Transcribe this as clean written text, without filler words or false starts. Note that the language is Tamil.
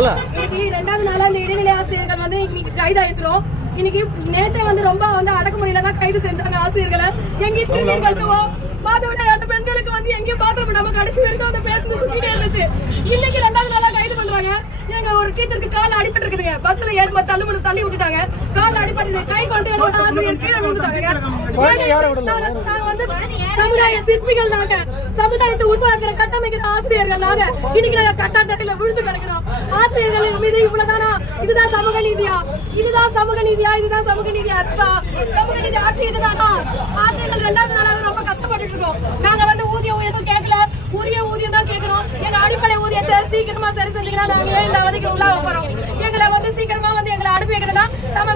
இன்னைக்கு 2வது நாளா இந்த இடைநிலை ஆசிரியர்கள் வந்து இன்னைக்கு கைதாயிருக்கிறோம். இன்னைக்கு நேற்று வந்து ரொம்ப வந்து அடக்குமுறையில தான் கைது செஞ்சாங்க ஆசிரியர்களை. எங்கேயும் திரும்பி கட்டுவோம் மாதவிடாய் அந்த பெண்களுக்கு வந்து எங்கேயும் பாத்திரம் நம்ம கடைசி வரைக்கும் அந்த பேருந்து சுத்திட்டே இருந்துச்சு. இன்னைக்கு 2வது நாளா கைது பண்றாங்க. எங்க ஒரு டீச்சருக்கு கால் அடிபட்டு இருக்குதுங்க. பஸ்ல ஏறும்போது தள்ளி விட்டுட்டாங்க. கால் அடிபட்டு கை கொண்டு ஆசிரியர் கீழே விழுந்துட்டாங்க. நாங்க வந்து சமுதாய சிற்பிகள், நாங்க சமுதாயத்தை உருவாக்குற கட்டமைக்கிற ஆசிரியர்கள், நாங்க இன்னைக்கு நாங்க கட்டாந்தரையில விழுந்து கிடக்கிறோம். ஆசிரியர்கள் மீது இவ்வளவுதானா? இதுதான் சமூக நீதியா? இதுதான் சமூக நீதியா? இதுதான் சமூக நீதி அரசா? சமூக நீதி ஆட்சி இதுதானா? ஆசிரியர்கள் 2வது நாளாக ரொம்ப கஷ்டப்பட்டு இருக்கோம். நாங்க வந்து ஊதியம் எதுவும் கேட்கல, உரிய ஊதியம் தான் கேட்கிறோம். எங்க அடிப்படை ஊதியத்தை சீக்கிரமா சரி செஞ்சீங்கன்னா நாங்க 7வது அவதிக்கு உள்ளாக போறோம். எங்களை வந்து சீக்கிரமா வந்து எங்களை அனுப்பி வைக்கிறதா சம